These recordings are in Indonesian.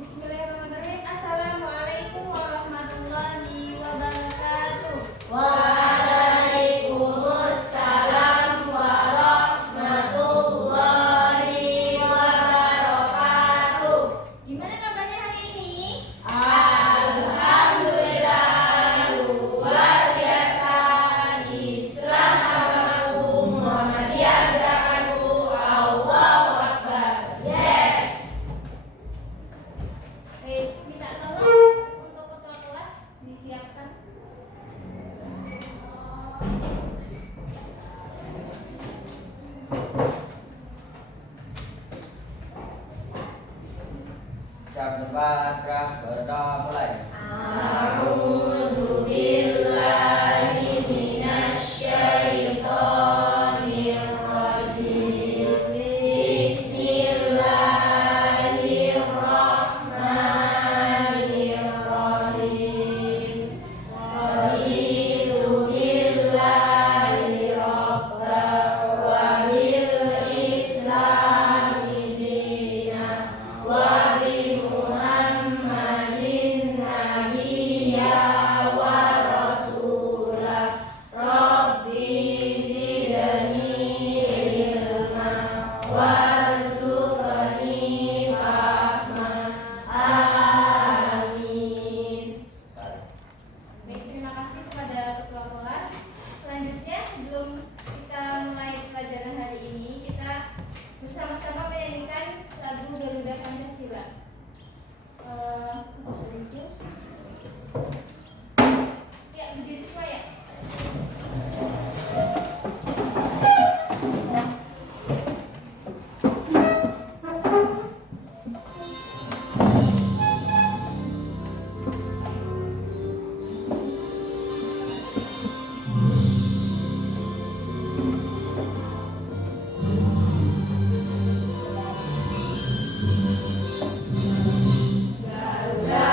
Bismillahirrahmanirrahim. Assalamualaikum warahmatullahi wabarakatuh. Waalaikumsalam warahmatullahi wabarakatuh. Gimana kabarnya hari ini? Alhamdulillah luar biasa. Islam agamaku, Muhammadiyah gerakanku, Allahu Akbar. Yes. Minta tolong untuk ketua kelas disiapkan. Siap debat, gerak, berdoa, mulai. A'udzu billahi minasyaitonir rajim. Bismillahirrahmanirrahim. Raditu billahi rabban wa bil islami dinan wa bi Muhammadin nabiyya wa rasulah. Rabbi zidni ilma warzuqni fahman. Amin. Baik, terima kasih kepada ketua kelas. Selanjutnya, sebelum kita mulai pelajaran hari ini, kita bersama-sama menyanyikan lagu Garuda Pancasila. Berdiri. Ya, berdiri semua ya. Garuda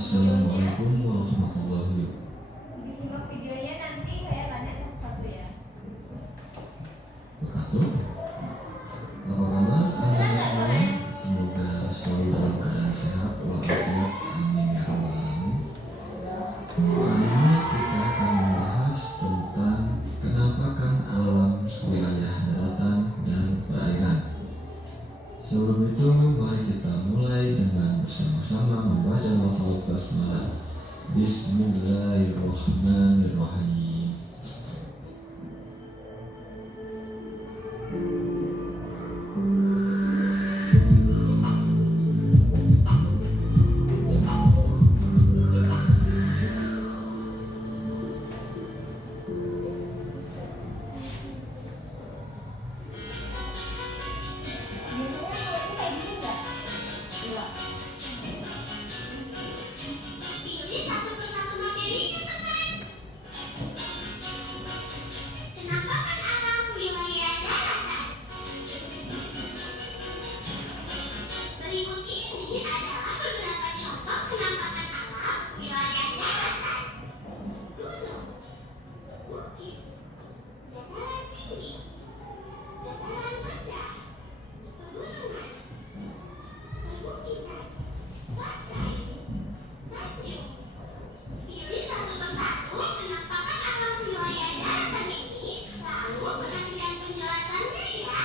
Assalamualaikum warahmatullahi Disimak videonya, nanti saya tanya satu-satu ya. wabarakatuh. Apa kabar Anda semua? Semoga selalu dalam keadaan sehat walafiat. Amin ya rabbal alamin. Hari ini kita akan membahas tentang penampakan alam wilayah daratan dan perairan. Sebelum itu, mari kita mulai dengan bersama-sama membaca lafaz basmalah. Bismillahirrahmanirrahim. Pilih satu persatu materinya, teman. Penampakan alam wilayah daratan. Berikut ini adalah beberapa contoh penampakan alam wilayah daratan. Gunung, bukit, dataran tinggi, dataran rendah, pegunungan, perbukitan, pantai, tanjung. Pilih satu persatu penampakan alam wilayah daratan ini, lalu perhatikan penjelasannya ya.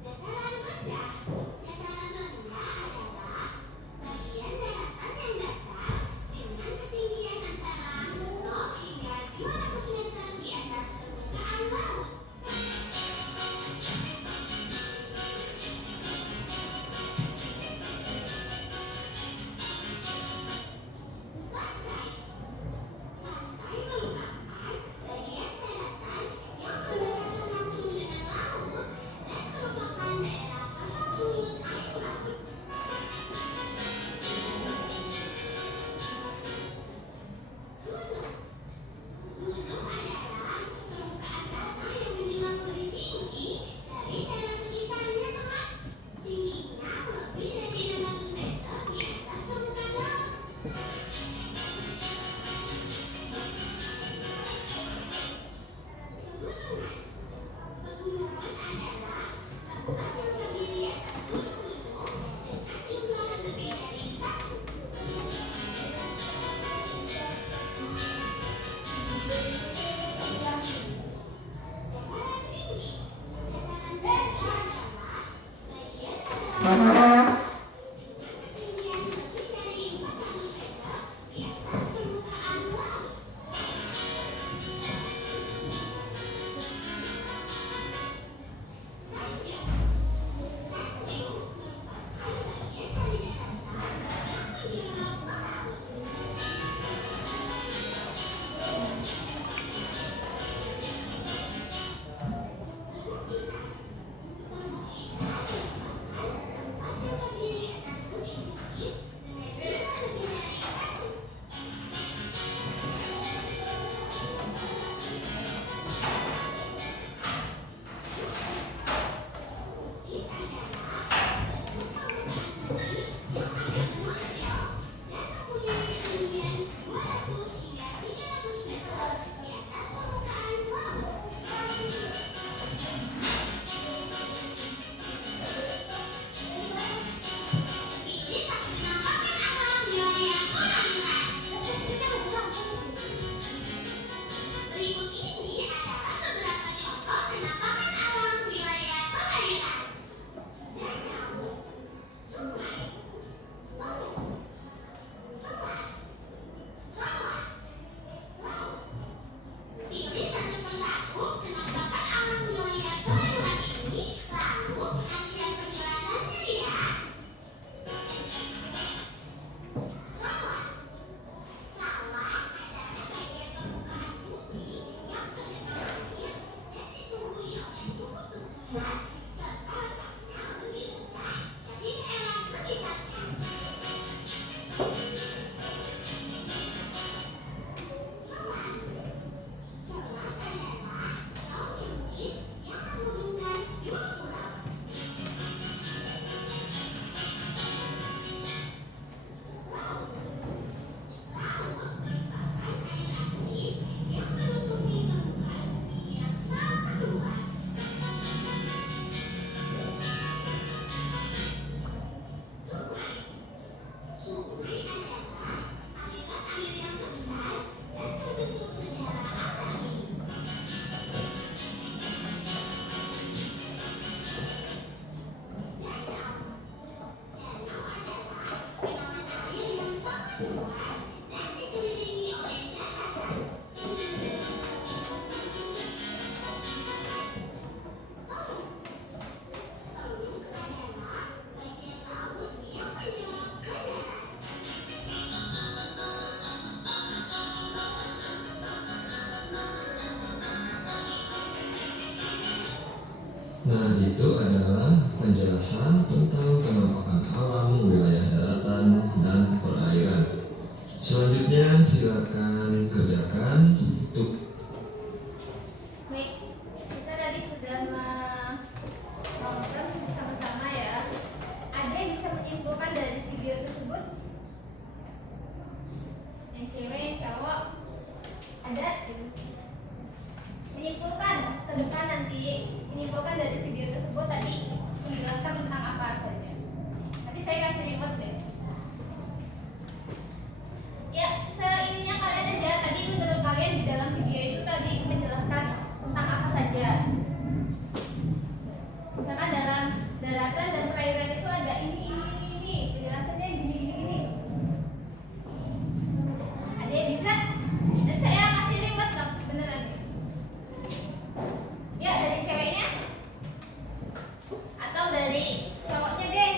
Dataran rendah. Dataran rendah adalah bagian daratan yang datar dengan ketinggian antara 0 hingga 200 meter di atas permukaan laut. Pantai. Pantai merupakan bagian daratan yang berbatasan langsung dengan laut dan merupakan daerah pasang surut air laut. Gunung. Gunung adalah permukaan tanah yang menjulang lebih tinggi dari daerah sekitarnya, teman. Tingginya lebih dari 600 meter di atas permukaan laut. Pegunungan. Pegunungan adalah bangunan yang berdiri atas gunung-gunung dengan jumlah lebih dari satu. Dataran tinggi. Dataran tinggi adalah bagian dataran dengan ketinggian lebih dari 400 meter di atas permukaan laut. Tanjung. Tanjung merupakan bagian dari daratan yang menjulang ke laut. Perbukitan. Perbukitan merupakan tempat Nah, itu adalah penjelasan tentang penampakan alam wilayah daratan dan perairan. Selanjutnya silakan kerjakan untuk Baik, kita tadi sudah nonton bersama-sama ya. Ada yang bisa menyimpulkan dari video tersebut? Yang cewek, yang cowok? Ada? Menyimpulkan dari video tersebut tadi menjelaskan tentang apa saja. Nanti saya kasih remote deh. Ya, seininya kalian aja. Tadi menurut kalian di dalam video itu tadi menjelaskan tentang apa saja. Misalkan dalam daratan dan perairan itu ada ini. Penjelasannya ini. Ada yang bisa? Dan saya kasih remote dong, beneran. Ya, dari ceweknya atau dari cowoknya deh.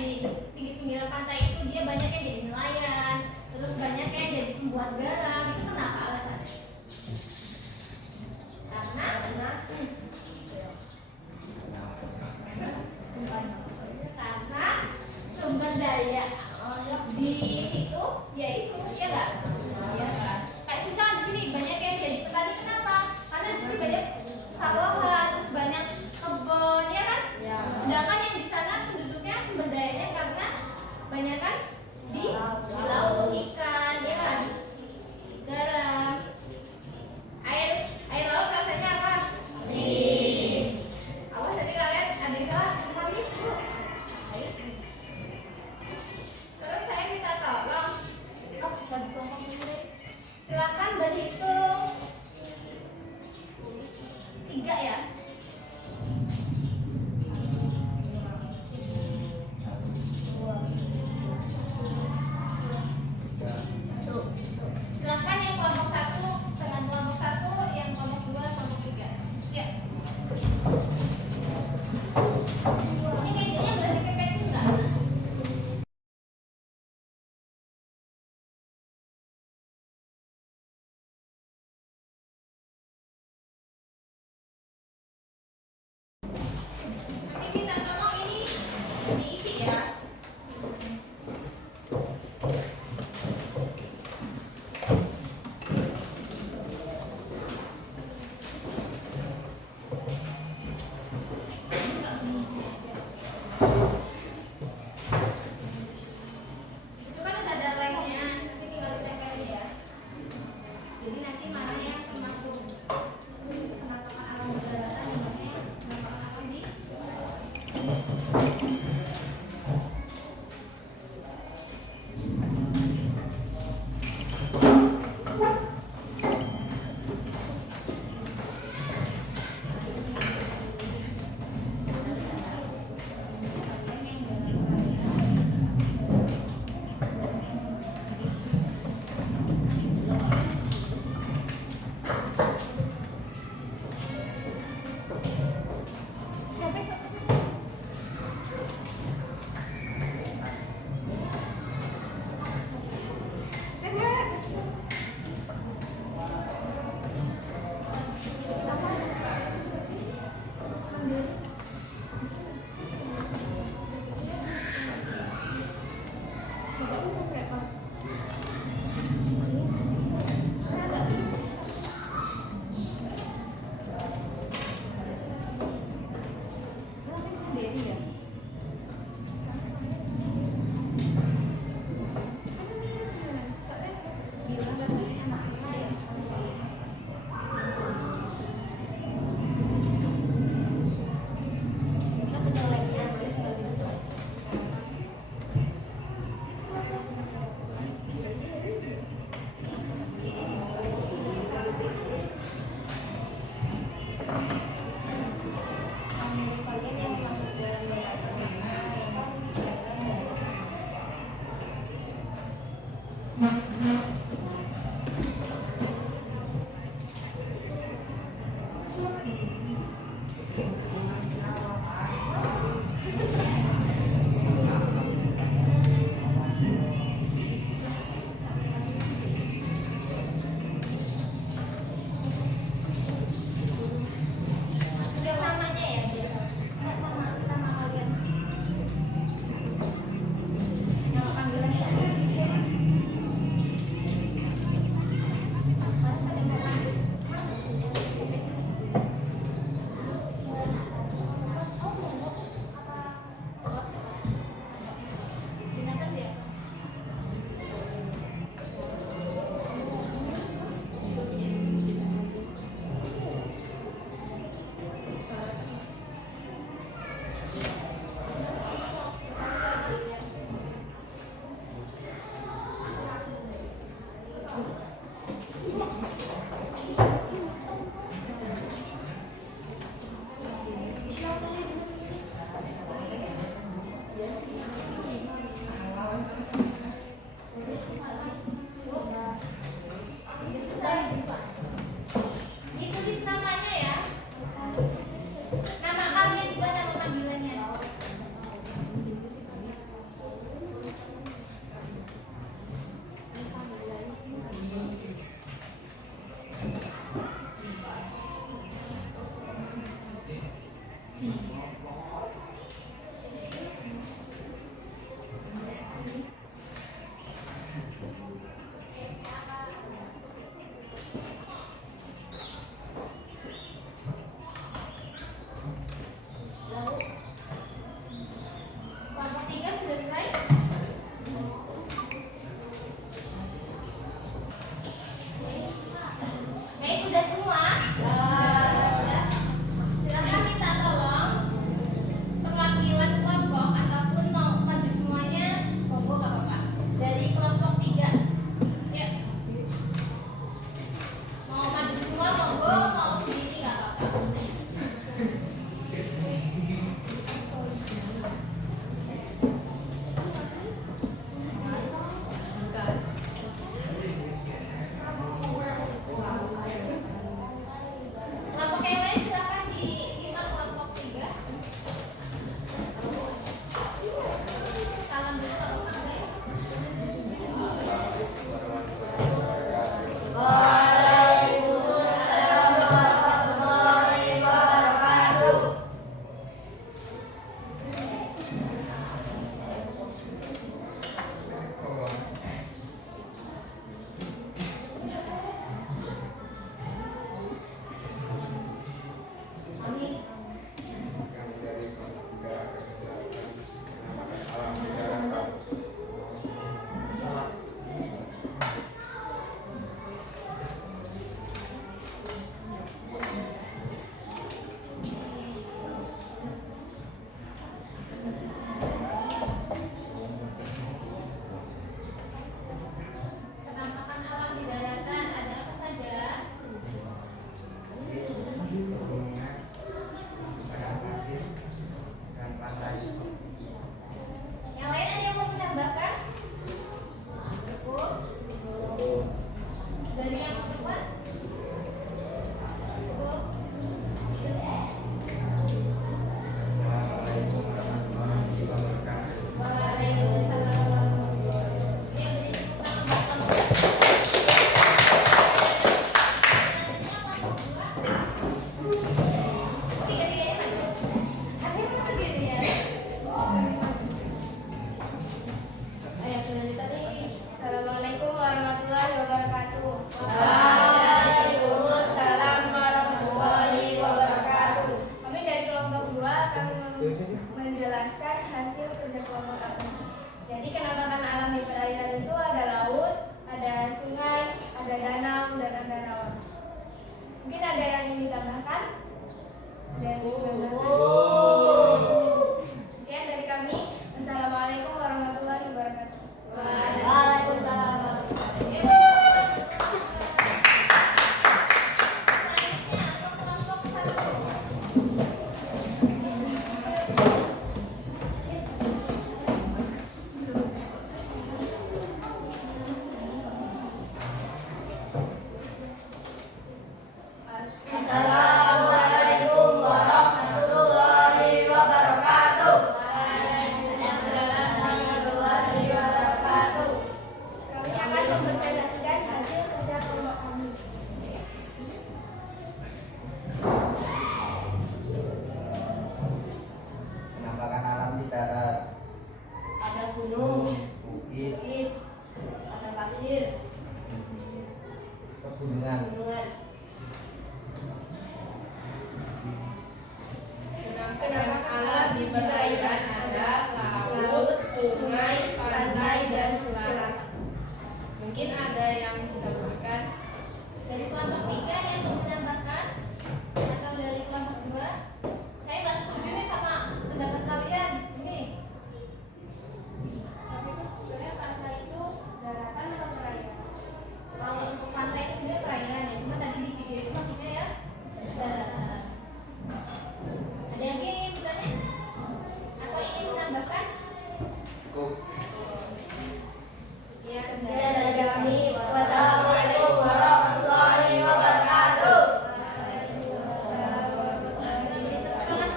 di pinggir-pinggiran pantai itu dia banyak yang jadi nelayan, terus banyak yang jadi pembuat garam. Itu kenapa alasannya? Karena sumber daya di situ yaitu ya nggak? Ya kan? Kayak misal di sini banyak yang jadi petani, kenapa? Karena di sini banyak sawahan, terus banyak kebun, ya kan? Sedangkan yang di sana penduduknya sumber dayanya karena banyak kan di laut, ikan, ya kan? Garam. Air laut rasanya apa? Asin. Awas tadi kalian ada yang salah, habis bu. Terus saya minta tolong, lagi ngomong ini. Silakan berhitung 3 ya. danau, dan ada rawa. Mungkin ada yang ingin ditambahkan? Sekian dari kami. Wassalamualaikum warahmatullahi wabarakatuh. Waalaikumsalam. Selanjutnya untuk kelompok 1. Assalamualaikum warahmatullahi wabarakatuh. Waalaikumsalam warahmatullahi wabarakatuh. Kami akan mempresentasikan hasil kerja kelompok kami. Penampakan alam di darat, Ada gunung, bukit, bukit, ada pasir, pegunungan. gunungan. Penampakan alam di perairan ada laut, sungai, pantai, dan selat. Mungkin ada yang menambahkan dari kelompok 3 yang mau menambahkan atau dari kelompok 2. Saya nggak setuju nih sama pendapat kalian ini. Tapi itu sebenarnya pantai itu daratan atau perairan? Kalau untuk pantai itu sebenarnya perairan ya, cuma tadi di video itu maksudnya ya daratan. Ada yang ingin bertanya atau ingin menambahkan? Cukup. Sekian Sekian dari kami. Wassalamualaikum warahmatullahi wabarakatuh. Waalaikumsalam warahmatullahi wabarakatuh.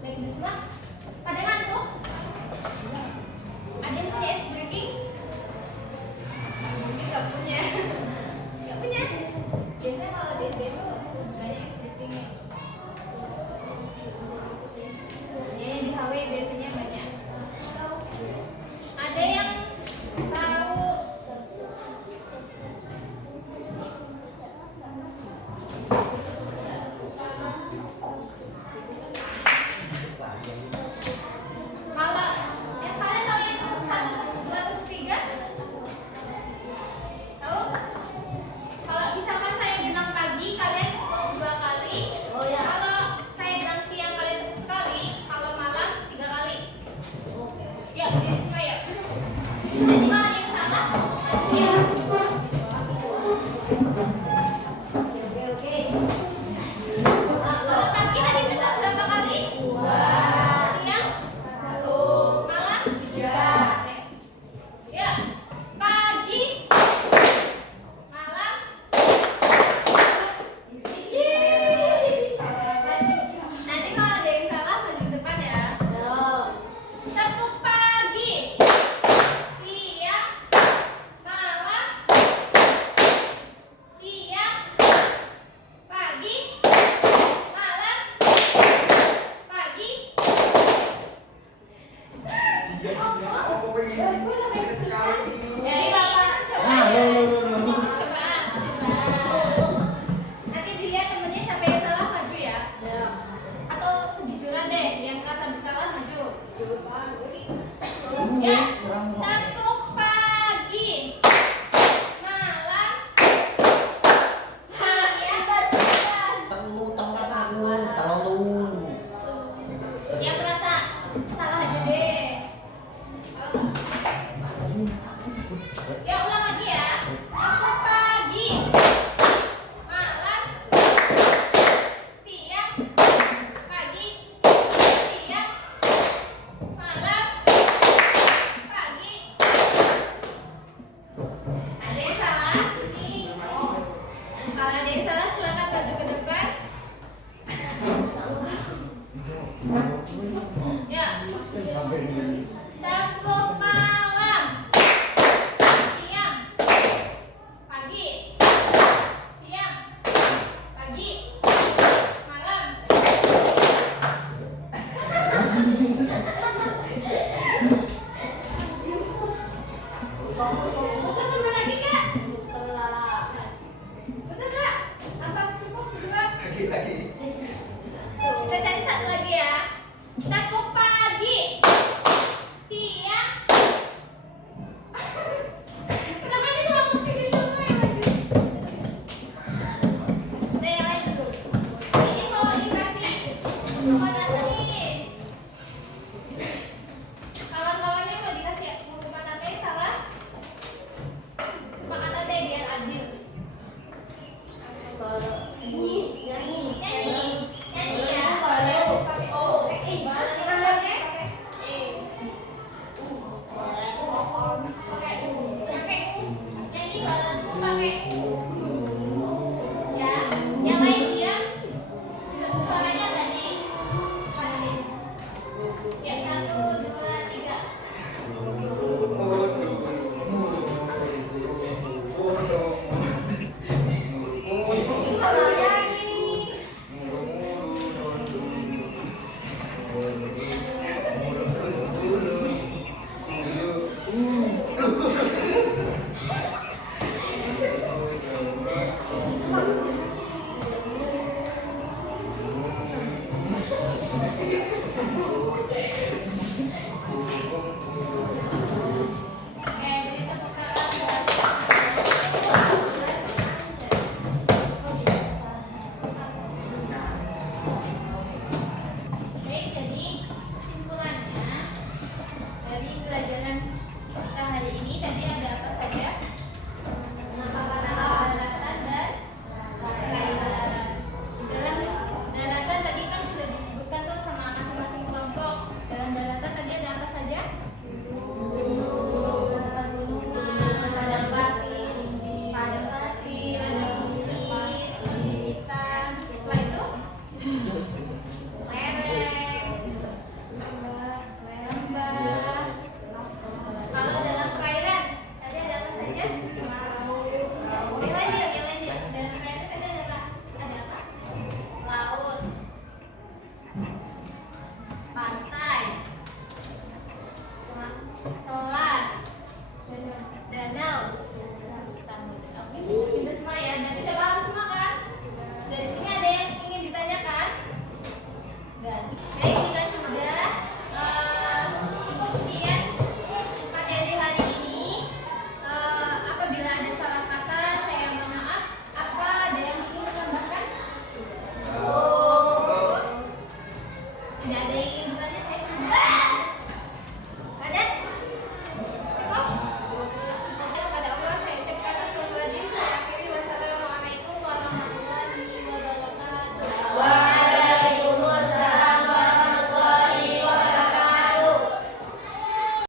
Baik, semua pada ngantuk? Ada yang punya ice breaking? Mungkin nggak punya. Nggak punya. Biasanya bunyi nyanyi